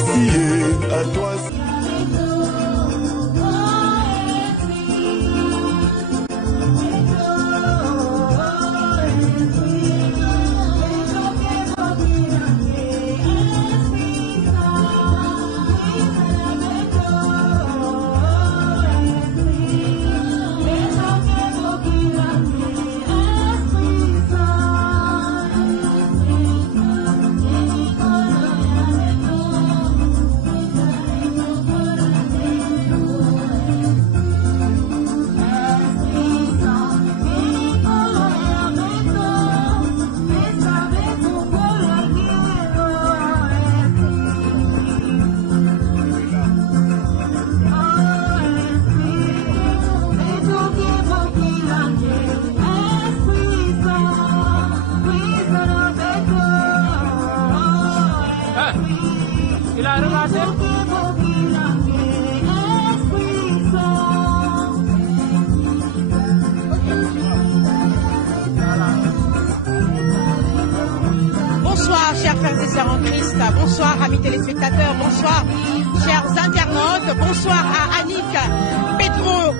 merci à toi. Bonsoir chers frères et sœurs en Christ, bonsoir amis téléspectateurs, bonsoir chers internautes, bonsoir à Annick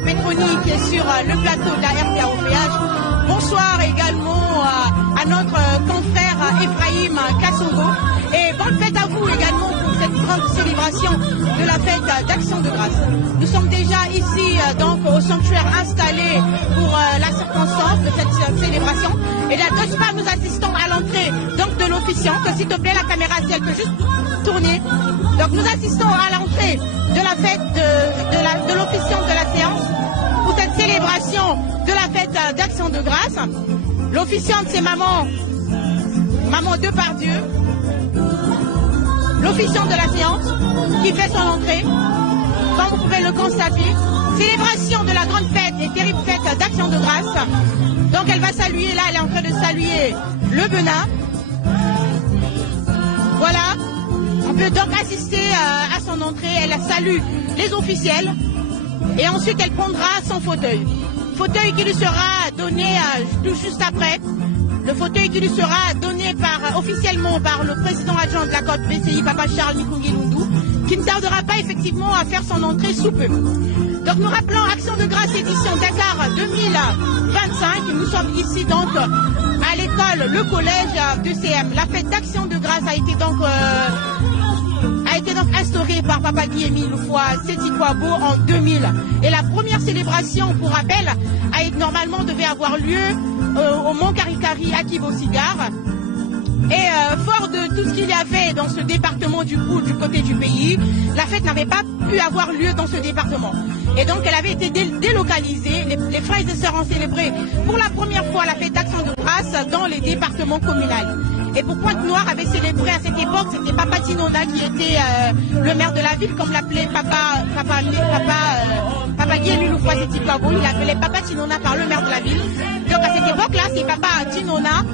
Petroni qui est sur le plateau de la RTA au péage, bonsoir également à notre confrère Ephraïm Kassongo et bonne fête à vous également pour cette grande célébration de la fête d'Action de Grâce. Nous sommes déjà ici donc au sanctuaire installé pour la circonstance de cette célébration et là de ce pas nous assistons à l'entrée donc de l'officiante. S'il te plaît la caméra si elle peut juste tourner. Donc nous assistons à l'entrée de la fête de l'officiante de la séance pour cette célébration de la fête d'Action de Grâce. L'officiante c'est maman Depardieu, l'officiante de la séance qui fait son entrée, comme vous pouvez le constater. Célébration de la grande fête et terrible fête d'Action de Grâce. Donc elle va saluer, là elle est en train de saluer le Benin. Voilà, on peut donc assister à son entrée, elle salue les officiels et ensuite elle prendra son fauteuil. Fauteuil qui lui sera donné tout juste après. Le fauteuil qui lui sera donné officiellement par le président adjoint de la Côte BCI, Papa Charles Nikungi Lundu, qui ne tardera pas effectivement à faire son entrée sous peu. Donc nous rappelons Action de Grâce édition Dakar 2025. Nous sommes ici donc à l'école, le collège de CM. La fête d'Action de Grâce a été donc instaurée par Papa Guy-Émile Sétikwabo en 2000. Et la première célébration, pour rappel, normalement devait avoir lieu au Mont Karikari à Kibo-Sigar. Et fort de tout ce qu'il y avait dans ce département du côté du pays, la fête n'avait pas pu avoir lieu dans ce département. Et donc elle avait été délocalisée. Les frères et sœurs ont célébré pour la première fois la fête d'Action de Grâce dans les départements communaux. Et pour Pointe-Noire avait célébré à cette époque, c'était Papa Tinonda qui était le maire de la ville, comme l'appelait Papa Guy-Émile Sétikwabo, il appelait Papa Tinona par le maire de la ville. Donc à cette époque-là, c'est Papa Tinona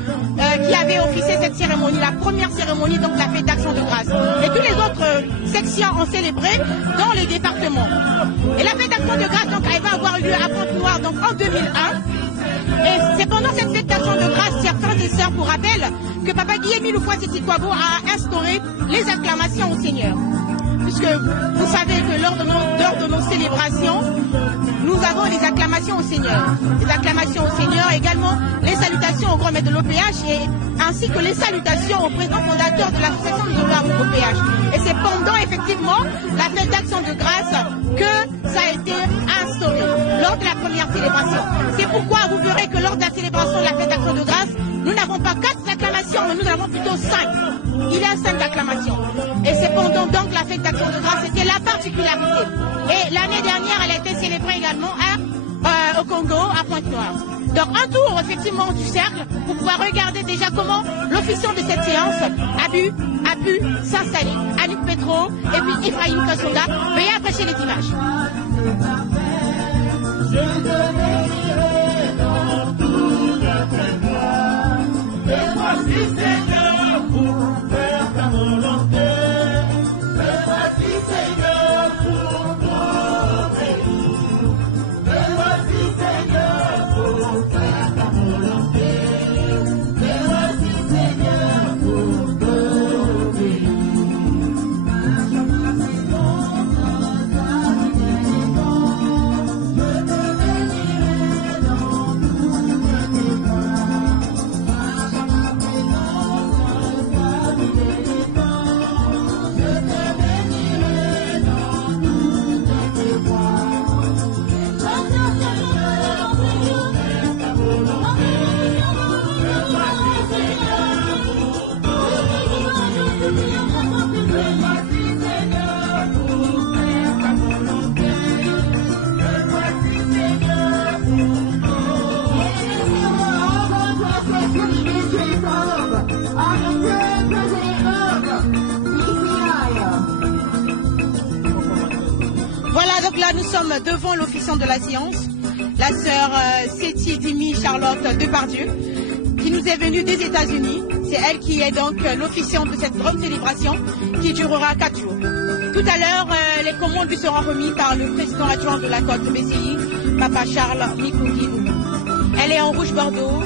qui avait officié cette cérémonie, la première cérémonie, donc la fête d'Action de Grâce. Et toutes les autres sections ont célébré dans les départements. Et la fête d'Action de Grâce, donc, elle va avoir lieu à Pointe-Noire donc en 2001. Et c'est pendant cette fête d'Action de Grâce, chers frères et sœurs, pour rappel, que Papa Guy-Émile Sétikwabo a instauré les acclamations au Seigneur. Puisque vous savez que lors de nos célébrations, nous avons les acclamations au Seigneur. Les acclamations au Seigneur, également les salutations au grand maître de l'OPH, ainsi que les salutations au président fondateur de l'association des OPH au PH. Et c'est pendant effectivement la fête d'Action de Grâce que ça a été instauré, lors de la première célébration. C'est pourquoi vous verrez que lors de la célébration de la fête d'Action de Grâce, nous n'avons pas 4 acclamations, mais nous avons plutôt 5. Il y a 5 acclamations. Et c'est pendant donc la fête d'Action de Grâce, c'était la particularité. Et l'année dernière, elle a été célébrée également au Congo, à Pointe-Noire. Donc un tour effectivement du cercle pour pouvoir regarder déjà comment l'officiant de cette séance a pu s'installer. Annick Petro et puis Ephraïm Kassonga. Veuillez apprécier les images. Je te bénirai dans toute ta gloire. Et voici Seigneur pour faire ta volonté. Et voici Seigneur pour t'obéir. Et voici Seigneur pour faire ta volonté. Et voici Seigneur pour t'obéir. là, nous sommes devant l'officiant de la science, la sœur Séti Dimi Charlotte Depardieu, qui nous est venue des États-Unis. C'est elle qui est donc l'officiante de cette grande célébration qui durera 4 jours. Tout à l'heure, les commandes lui seront remises par le président adjoint de la côte BCI, Papa Charles Mikungi. Elle est en rouge bordeaux,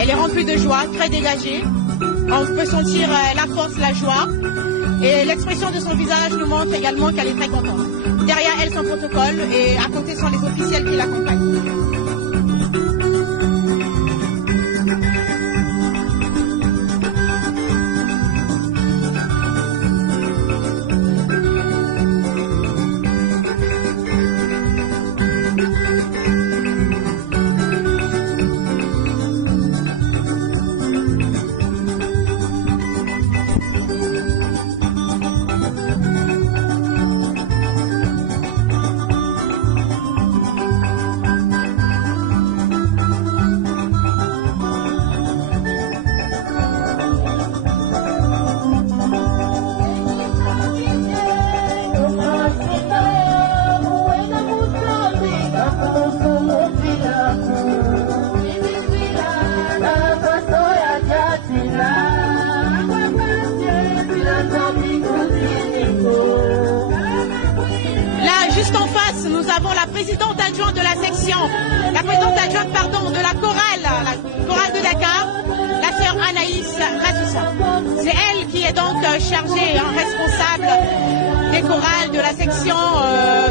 elle est remplie de joie, très dégagée. On peut sentir la force, la joie. Et l'expression de son visage nous montre également qu'elle est très contente. Derrière elle, son protocole, et à côté sont les officiels qui l'accompagnent. C'est elle qui est donc chargée, responsable des chorales de la section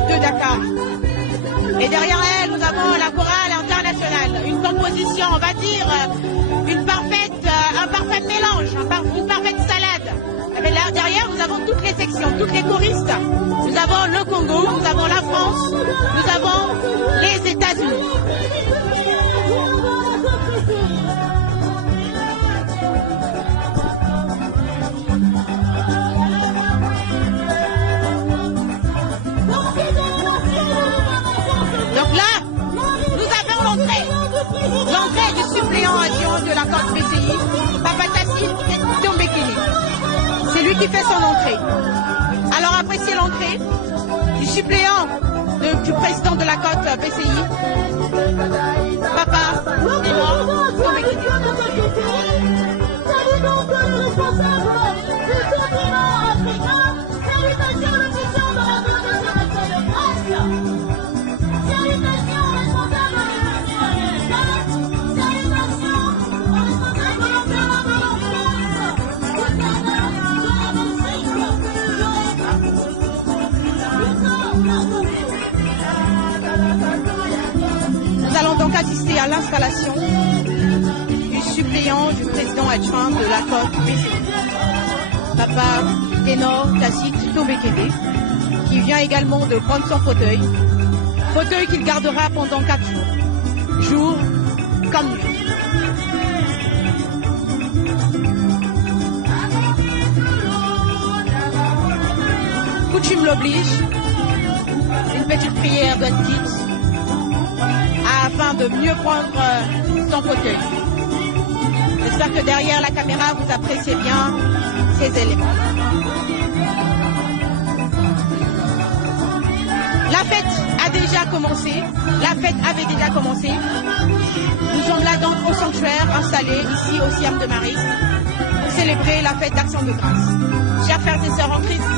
de Dakar. Et derrière elle, nous avons la chorale internationale, une composition, on va dire, un parfait mélange, une parfaite salade. Et là, derrière, nous avons toutes les sections, toutes les choristes. Nous avons le Congo, nous avons la France, nous avons les États-Unis. Donc là, nous avons l'entrée du suppléant adjoint de la côte BCI, Papa Tassi Tombekini. C'est lui qui fait son entrée. Alors appréciez l'entrée du suppléant du président de la côte BCI, Papa Tombekini. Nous allons donc assister à l'installation du suppléant du président adjoint de la côte BCI, Papa Ténor Tassi Tombekini, qui vient également de prendre son fauteuil qu'il gardera pendant 4 jours, jour comme nuit. Coutume l'oblige, une petite prière d'un tips afin de mieux prendre son fauteuil. J'espère que derrière la caméra, vous appréciez bien ces éléments. La fête a déjà commencé. La fête avait déjà commencé. Nous sommes là donc au sanctuaire installé ici au Siam de Marie pour célébrer la fête d'Action de Grâce. Chers frères et sœurs en Christ,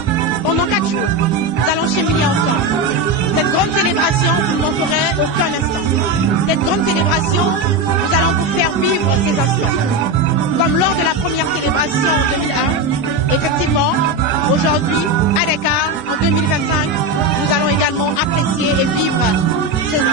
pendant 4 jours, nous allons cheminer ensemble. Cette grande célébration, vous n'en ferez aucun instant. Cette grande célébration, nous allons vous faire vivre ces instants. Comme lors de la première célébration en 2001, effectivement, aujourd'hui, à Dakar, en 2025, nous allons également apprécier et vivre ces instants.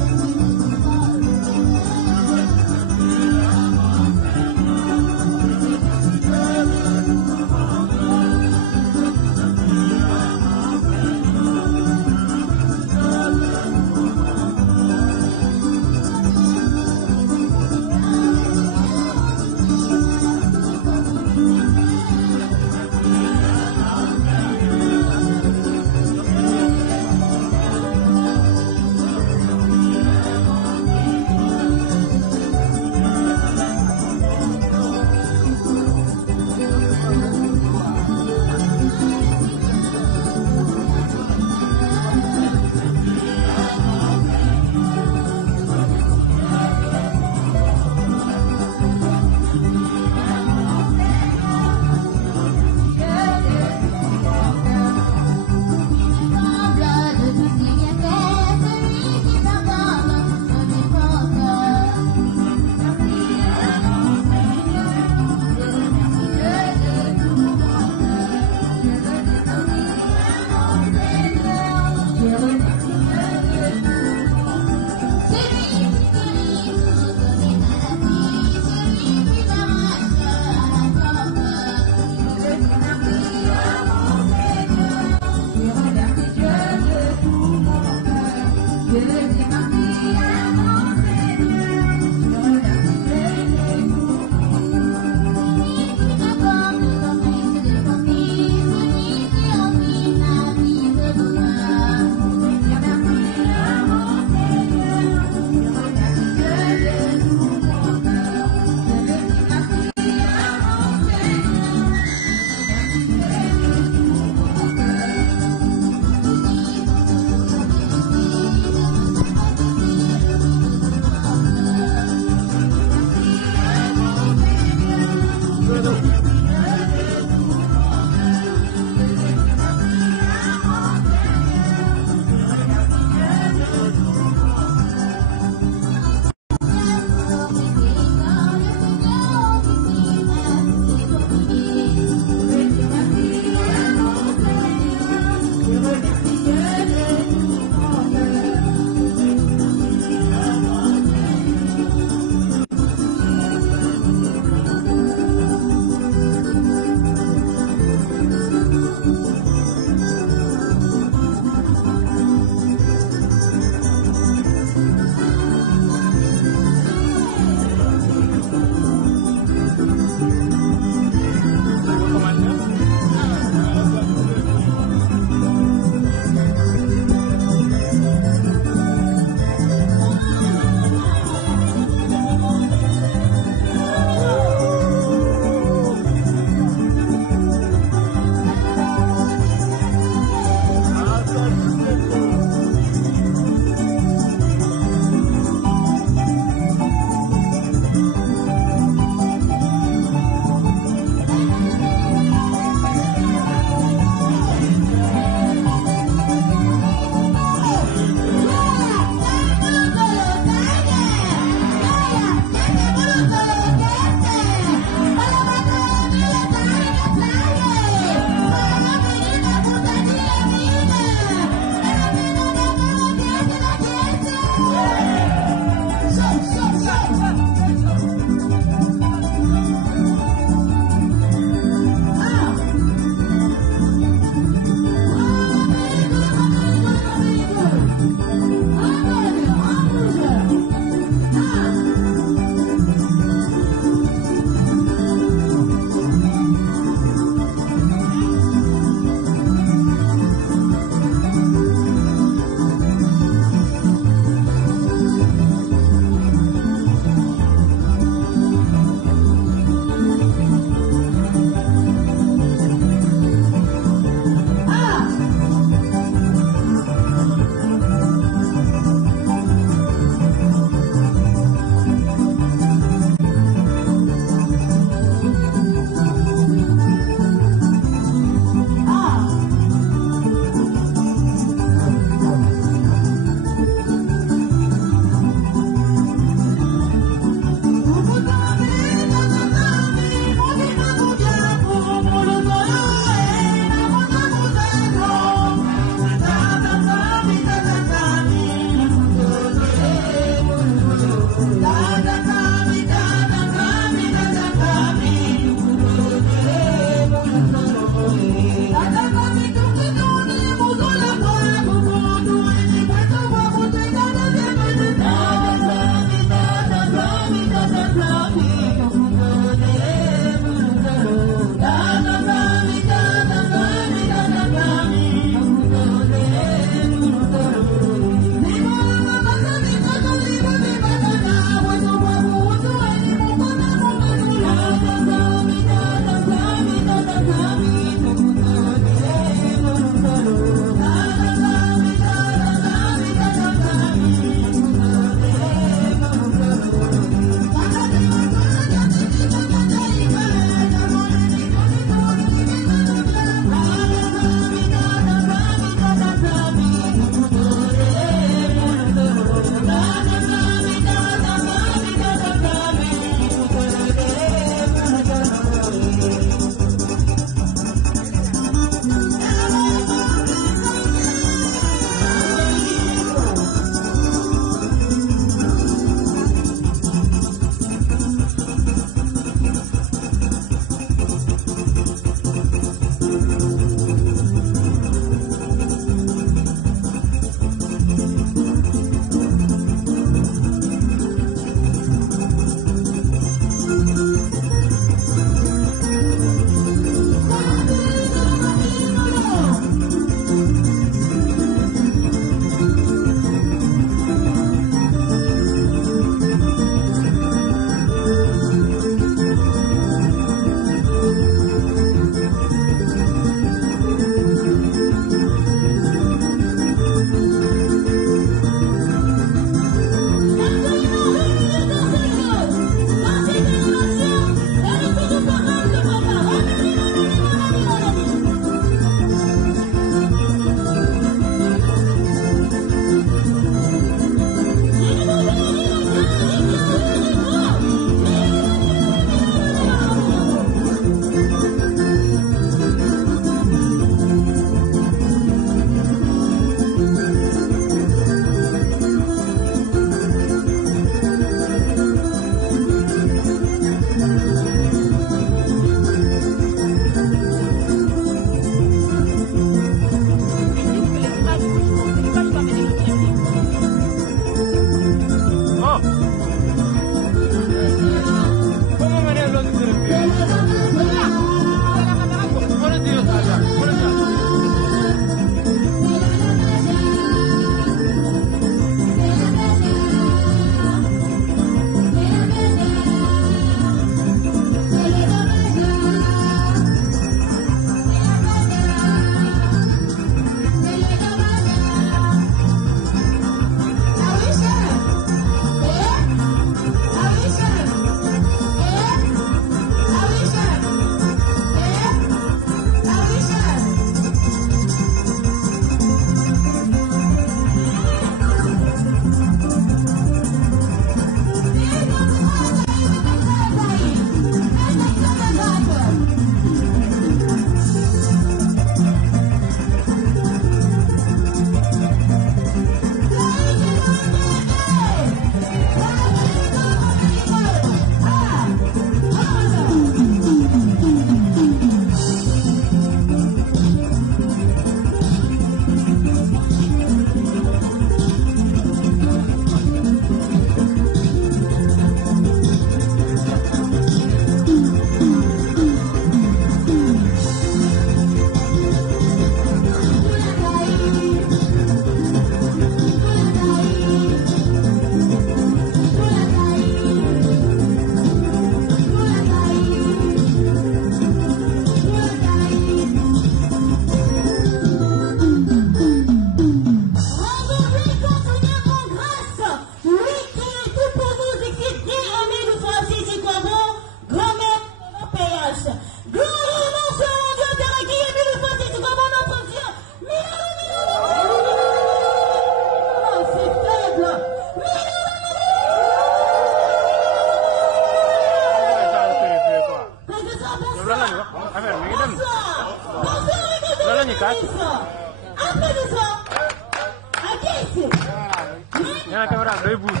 Yana kamera doy buude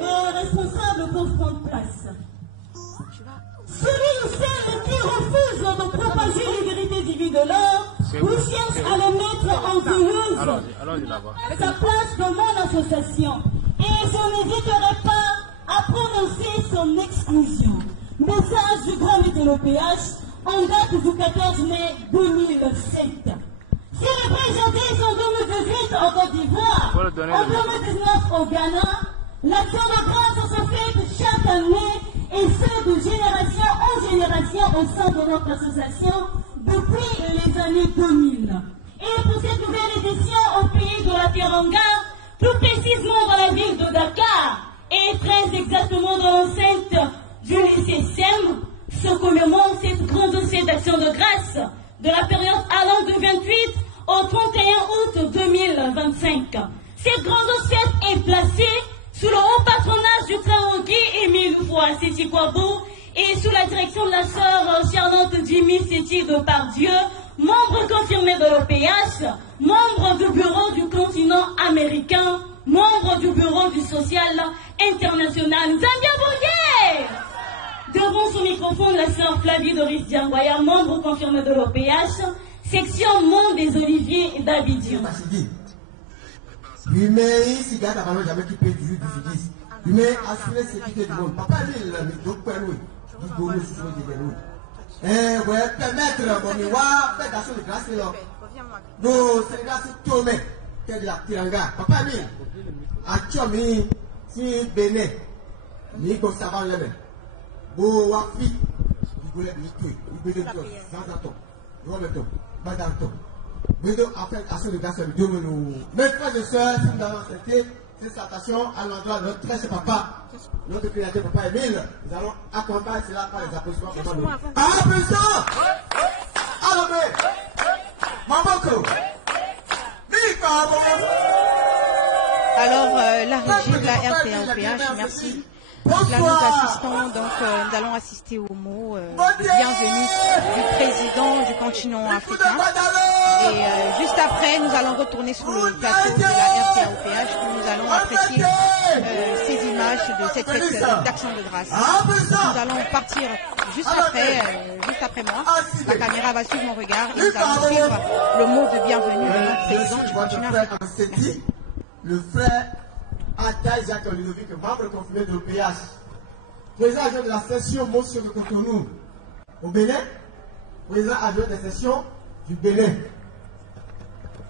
Les responsables peuvent prendre place. Celui ou celle qui refuse de propager les vérités divines de l'or ou cherche à les mettre en cause sa place dans mon association. Et je n'hésiterai pas à prononcer son exclusion. Message du grand météo PH en date du 14 mai 2007. Si représenté en 2018 en Côte d'Ivoire, en 2019 au Ghana, l'action de grâce se fait chaque année et ce de génération en génération au sein de notre association depuis les années 2000. Et pour cette nouvelle édition au pays de la Teranga, plus précisément dans la ville de Dakar, et très exactement dans l'enceinte du lycée SEM, se commémore cette grande fête d'action de grâce de la période allant du 28 au 31 août 2025. Cette grande fête est placée sous le haut patronage du Traorgui Émile Fouasseti Kwabo et sous la direction de la sœur Charlotte Jimmy Seti de Pardieu, membre confirmé de l'OPH, membre du bureau du continent américain, membre du bureau du social international. Zambia Bourguet! Devant son microphone, la sœur Flavie Doris Diangoya, membre confirmé de l'OPH, section Mont des Oliviers d'Abidjan. Lui, mais si gars d'avant jamais qui peut du fidis. Lui, mais assurer sécurité du monde. Papa, lui, il a mis deux points, lui. Il doit nous souhaiter des nous. Eh, ouais, permettre, bon, il va faire d'action de grâce, là. Non, c'est là, c'est tout, mais, c'est de la Tiranga. Papa, lui, à Tchomi, si Béné, ni comme ça va, là, mais. Bon, Wafi, il voulait lui tuer. Il voulait tuer, sans attendre. Remettons, badantons. Mais donc, après, action de grâce, Dieu nous. Mes frères et sœurs, si nous avons accepté cette citation à l'endroit de notre très cher papa, notre créateur papa Émile, nous allons accompagner cela par les applaudissements. Applaudissements! Allons, Mamoko! Alors, la régie de la RTNPH, merci. Là, nous assistons, donc nous allons assister au mot bienvenue du président du continent africain. Et juste après, nous allons retourner sur le plateau de la RTNPH où nous allons apprécier ces images de cette fête d'action de grâce. Nous allons partir juste après moi. La caméra va suivre mon regard et nous allons suivre le mot de bienvenue de notre président du continent africain. Le frère Ataï Jacques Ludovic, membre confirmé de l'OPH, président adjoint de la session Monsieur de Cotonou au Bénin, président adjoint de la session du Bénin.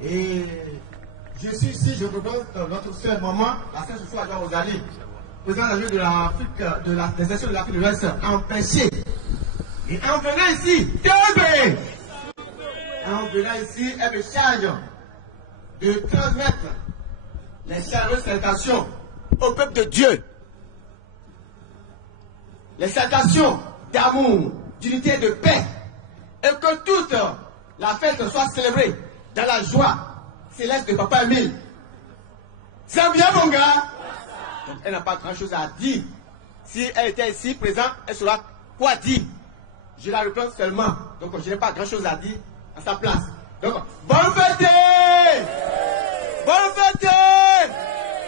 Et je suis ici, je représente notre soeur maman, la sœur Soufou Adjoint Rosalie, président adjoint de l'Afrique, de la session de l'Afrique de l'Ouest, empêché. Et en venant ici, elle me charge de transmettre les chaleureuses salutations au peuple de Dieu. Les salutations d'amour, d'unité et de paix. Et que toute la fête soit célébrée dans la joie céleste de Papa Émile. C'est bien, mon gars. Donc, elle n'a pas grand-chose à dire. Si elle était ici présente, elle saura quoi dire. Je la reprends seulement. Donc, je n'ai pas grand-chose à dire à sa place. Donc, bonne fête! Bonne fête!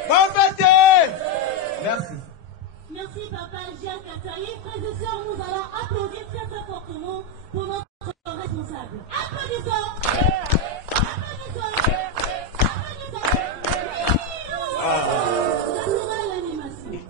Bonne fête! Merci. Merci, Papa Jacques Ataï. Frères et sœurs, nous allons applaudir très très fortement pour notre responsable. Applaudissons! Applaudissons! Applaudissons! La chorale l'animation.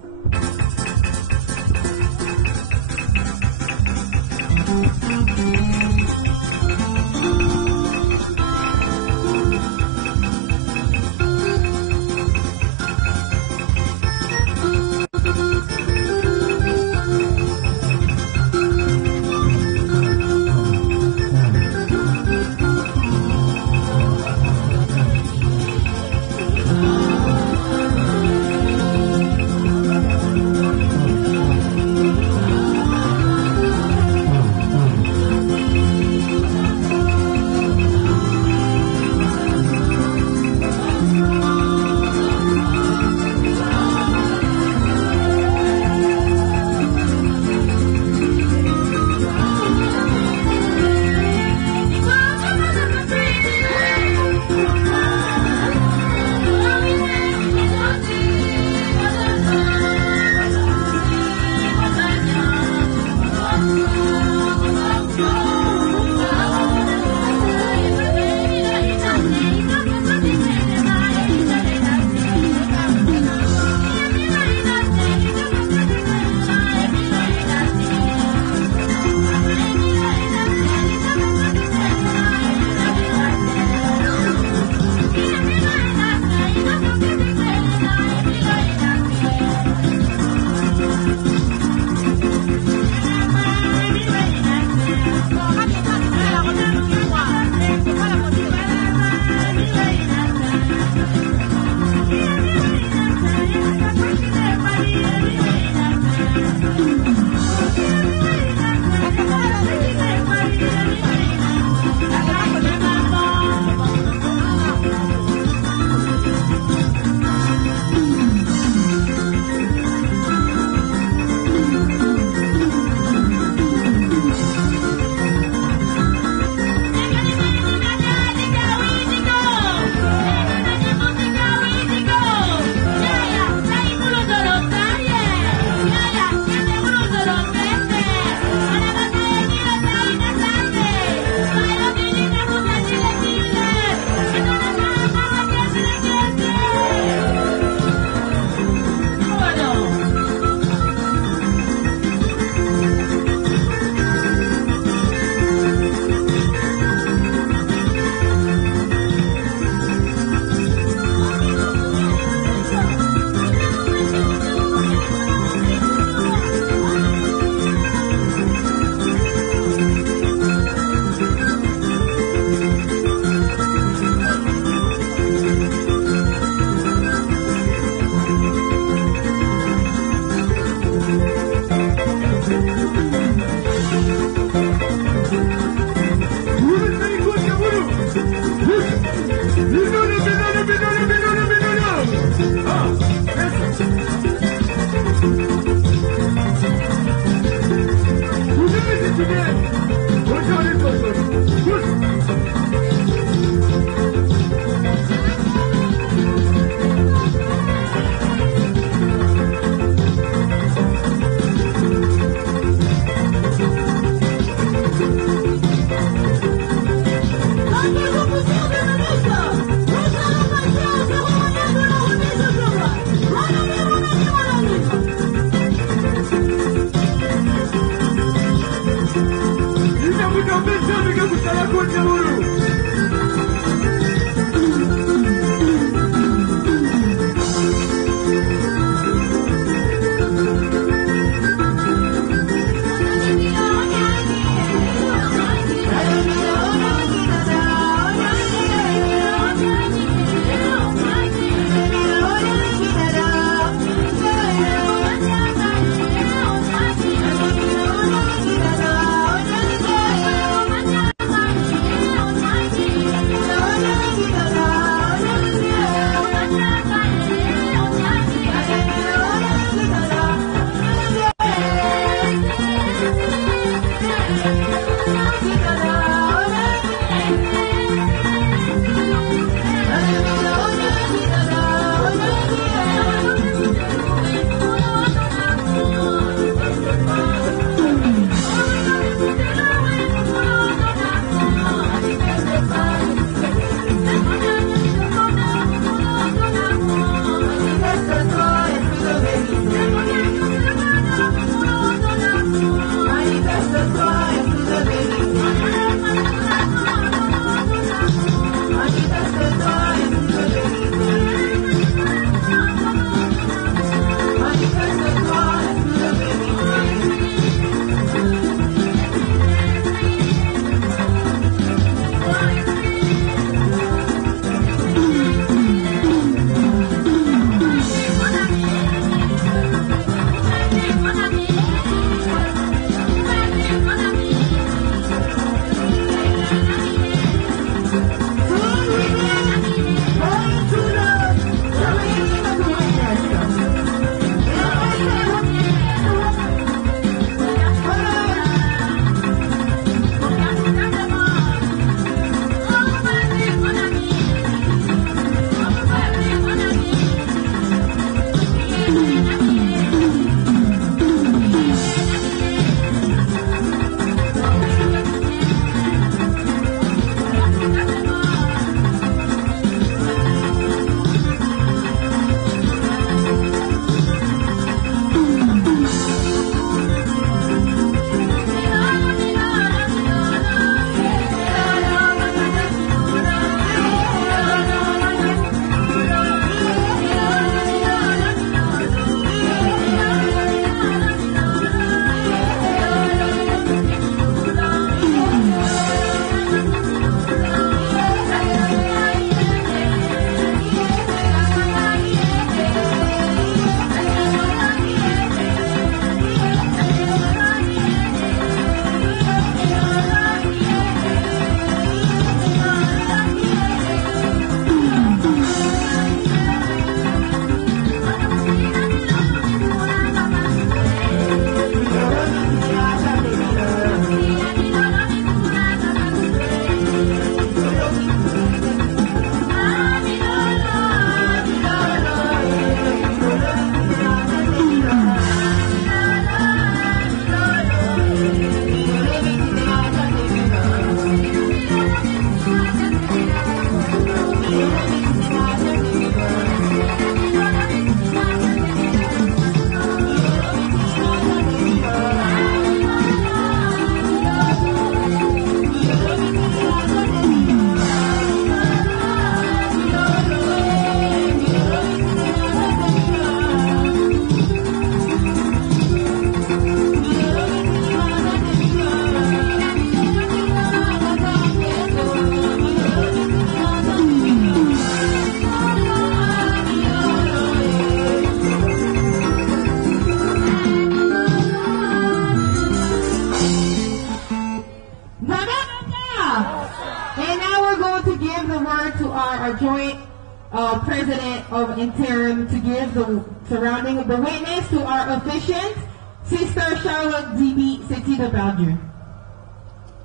President of Interim to give the surrounding of the witness to our officiant, Sister Charlotte D.B. City de Belgium.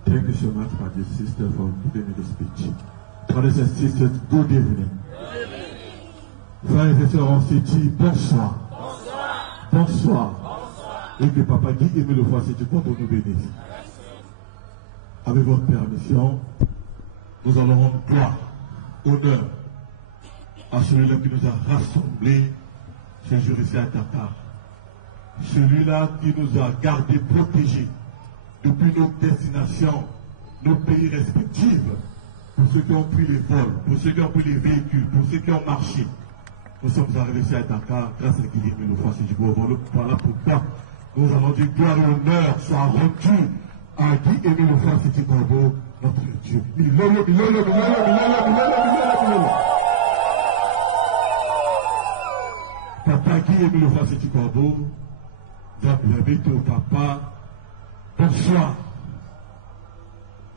Thank you so much, my dear sister, for giving me the speech. Brothers and sisters, good evening. Frères et sœurs en City, bonsoir. Bonsoir. Et que Papa Guy et le Roi City pour nous bénisse. Avec votre permission, nous allons rendre gloire, honneur à celui-là qui nous a rassemblés ce jour-ci à Dakar. Celui-là qui nous a gardés protégés depuis notre destination nos pays respectifs, pour ceux qui ont pris les vols, pour ceux qui ont pris les véhicules, pour ceux qui ont marché. Nous sommes arrivés ici à Dakar grâce à Guilherme Loffa Sédhiou. Voilà pourquoi nous allons dire gloire et honneur soit rendu à Guilherme Loffa Sédhiou, notre Dieu. Papa Guilherme Loffa Sédhiou, papa, bonsoir.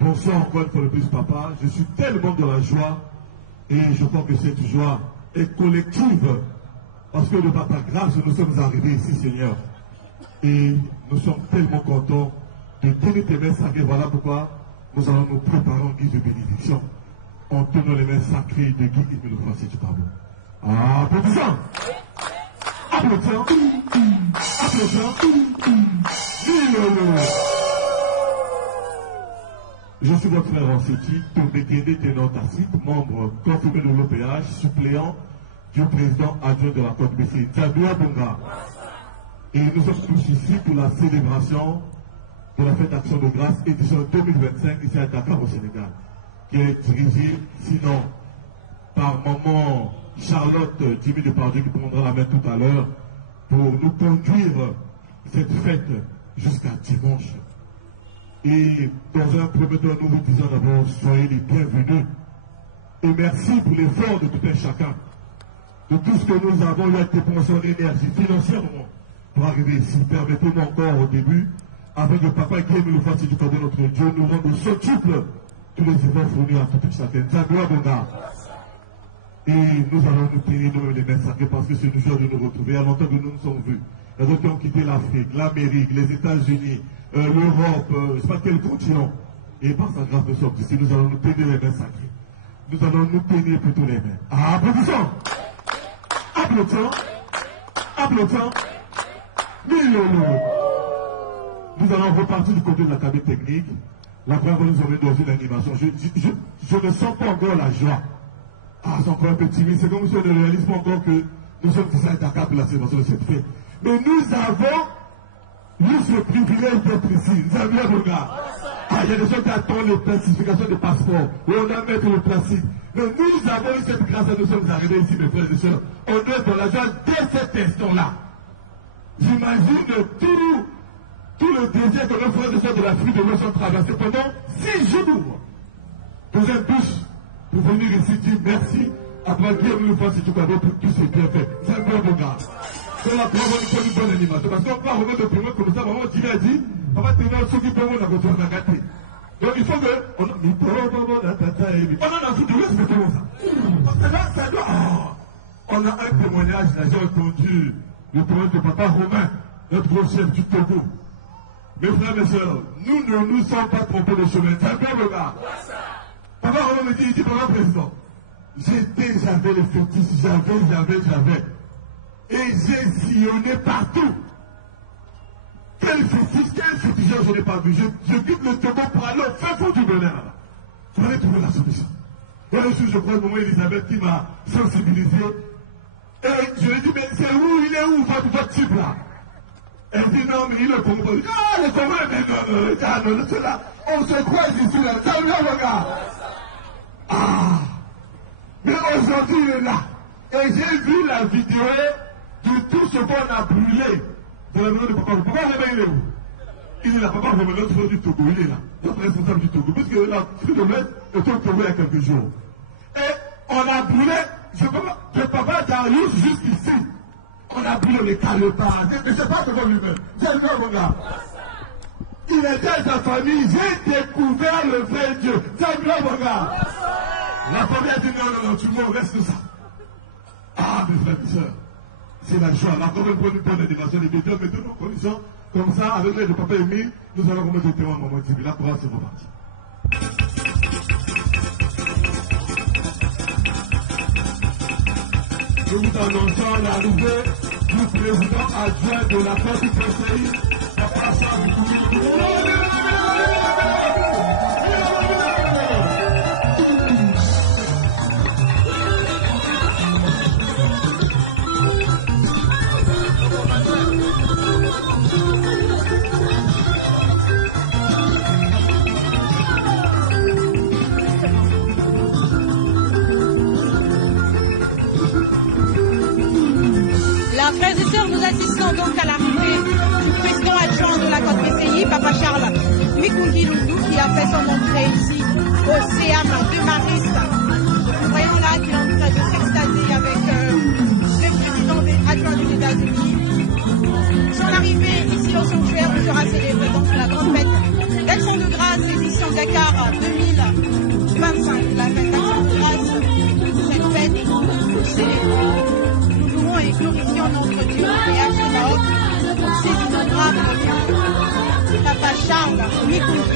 Bonsoir encore une fois le plus, papa. Je suis tellement de la joie et je crois que cette joie est collective parce que de par ta grâce, nous sommes arrivés ici, Seigneur. Et nous sommes tellement contents de tenir tes mains sacrées. Voilà pourquoi nous allons nous préparer en guise de bénédiction en tenant les mains sacrées de Guy Guilherme Loffa Sédhiou. Applaudissons! Applaudissons! Je suis votre frère en Sédhiou, Tombekende Ténor Tacite, membre confirmé de l'OPH, suppléant du président adjoint de la Côte BC, Tadua Bonga. Et nous sommes tous ici pour la célébration de la fête d'Action de Grâce, édition 2025, ici à Dakar au Sénégal, qui est dirigée, sinon, par maman Charlotte Jimmy Depardieu, qui prendra la main tout à l'heure, pour nous conduire cette fête jusqu'à dimanche. Et dans un premier temps, nous vous disons d'abord, soyez les bienvenus. Et merci pour l'effort de tout un chacun. De tout ce que nous avons eu à dépenser en énergie financièrement pour arriver ici. Permettez-nous encore au début, avec le papa Guilherme Loffa Sédhiou, notre Dieu, nous rendons centuple tous les efforts fournis à tout un chacun. Tadua Bonga. Et nous allons nous tenir les mains sacrées parce que c'est nous jour de nous retrouver. Il y a longtemps que nous nous sommes vus. Les autres qui ont quitté l'Afrique, l'Amérique, les États-Unis, l'Europe, je ne sais pas quel continent. Et par sa grâce de sorte ici, nous allons nous tenir les mains sacrées. Nous allons nous tenir plutôt les mains. Applaudissons! Applaudissons! Applaudissons! Nous allons repartir du côté de la cabine technique. La première fois, nous aurons dans une animation. Je ne sens pas encore la joie. C'est encore un peu timide. C'est comme si on ne réalise pas encore que nous sommes ici à Dakar pour la célébration de cette fête. Mais nous avons ce privilège d'être ici. Vous avez un regard. Il y a des gens qui attendent les classifications de passeport. Et on a mettre le principe. Mais nous avons eu cette grâce à nous sommes arrivés ici, mes frères et sœurs. On est dans la joie dès cet instant-là. J'imagine tout le désir que nos frères et sœurs de l'Afrique de l'Ouest ont traversé pendant 6 jours. Dans un bus. Pour venir ici dire merci à Guilherme Loffa Sédhiou pour tout ce bienfait. C'est un bon regard. C'est la première fois une bonne animation. Parce qu'on va remettre le premier comme ça, maman Jimmy a dit, on va tenir ceux qui peuvent la continuer à gâter. Donc il faut que. On en a foutu, respectons ça. Parce que là, ça doit. On a un témoignage, là, j'ai entendu le témoignage de papa Romain, notre gros chef du Togo. Mes frères et sœurs, nous ne nous sommes pas trompés de chemin. C'est un bon regard. Papa Romain me dit, il dit, papa président, j'avais les fétiches, j'avais. Et j'ai sillonné partout. Quel fétiche je n'ai pas vu. Je quitte le Togo pour aller au fin fond du bonheur. Pour aller trouver la solution. Et le jour, je crois, maman Elisabeth qui m'a sensibilisé. Et je lui ai dit, mais c'est où, il est où votre type là? Elle dit, non, mais il est au Congo. Le Congo, mais non, c'est là. On se croise ici, là. Ça me regarde. Mais aujourd'hui, il est là. Et j'ai vu la vidéo de tout ce qu'on a brûlé de la maison de papa. Papa Romain, il est où? Il est là. Papa Romain, notre frère du Togo, il est là. Notre responsable du Togo. Puisque l'Afrique de l'Ouest était au Togo il y a quelques jours. Et on a brûlé, de papa Darius jusqu'ici. On a brûlé les calotards. Mais c'est pas devant lui-même. C'est le même regard. Il était à sa famille. J'ai découvert le vrai Dieu. C'est le même regard. La famille a dit non, tout le monde reste ça. Mes frères et sœurs, c'est la joie. La première fois, nous prenons l'animation des médias, mais de nos conditions, comme ça, avec l'aide de papa Émile, nous allons remettre le témoin à maman Jimmy. La courage, c'est reparti. Je vous annonçons l'arrivée du président adjoint de la Côte du Conseil, papa Charles assistons donc à l'arrivée du président adjoint de la côte PCI, Papa Charles Mikungi Lundu, qui a fait son entrée ici au CEAM de Mariste. Nous voyons là qu'il est en train de s'extasier avec le président adjoint des États-Unis. Son arrivée ici au sanctuaire sera célébrée donc la grande fête d'Action de grâce, édition Dakar 2025. La fête d'Action de grâce, cette fête, nous célébrons, nous louons et glorifions notre Dieu, et Sabaoth, pour ses innombrables bienfaits. Papa Charles Mikungi.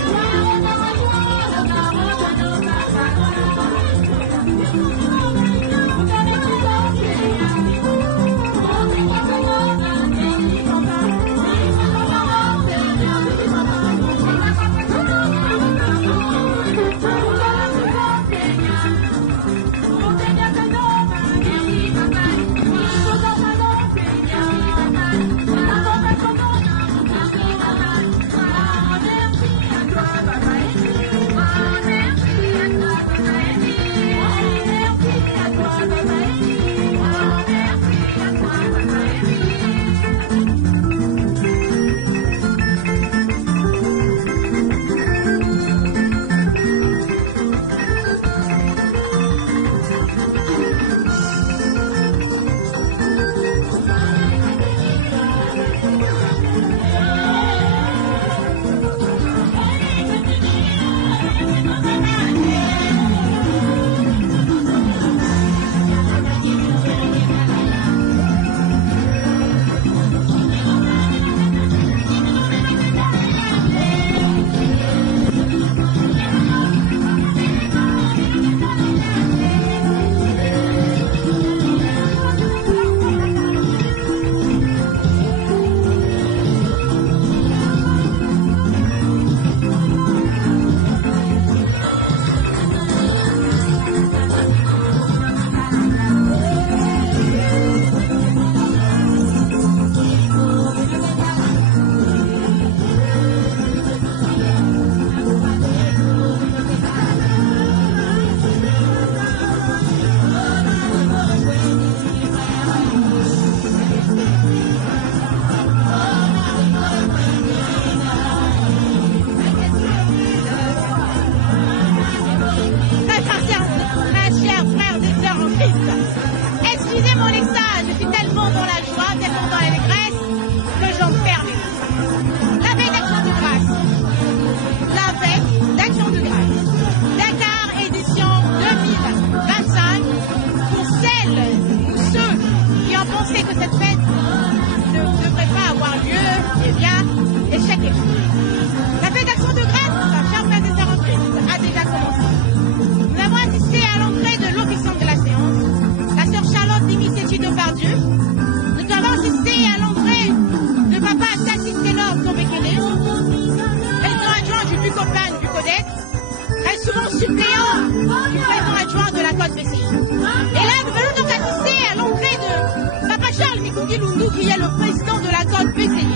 Qui est le président de la côte PCI.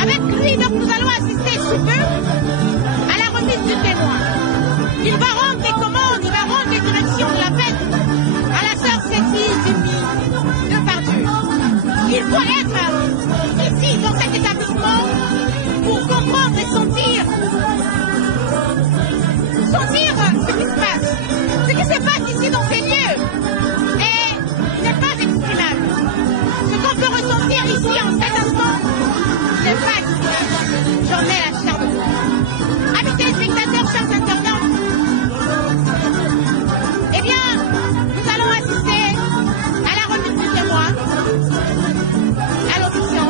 Avec lui, donc, nous allons assister sous peu à la remise du témoin. Il va rendre des commandes, il va rendre les directions de la fête à la sœur Cécile Zimi de Pardieu. Il faut être ici, dans cet établissement, pour comprendre et sentir ce qui se passe. Ce qui se passe ici dans ces lieux n'est pas exprimable. Ce qu'on peut ressentir ici en cet instant n'est pas exprimable. J'en ai la chair de poule. Amis téléspectateurs, chers internautes, eh bien, nous allons assister à la remise du témoin, à l'audition,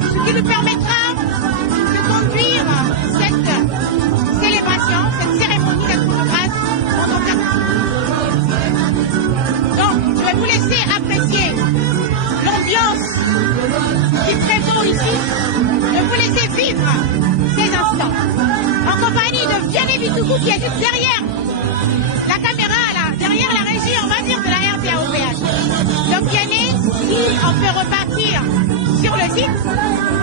ce qui nous permettra de conduire cette célébration, cette cérémonie d'action de grâce en tant qu'artiste. Donc, je vais vous laisser apprécier l'ambiance qui prévaut ici. Je vais vous laisser vivre ces instants en compagnie de Vianney Bitougou qui est juste derrière la caméra, là, derrière la régie, on va dire, de la RPA-OPH. Donc Vianney, si on peut repartir sur le site.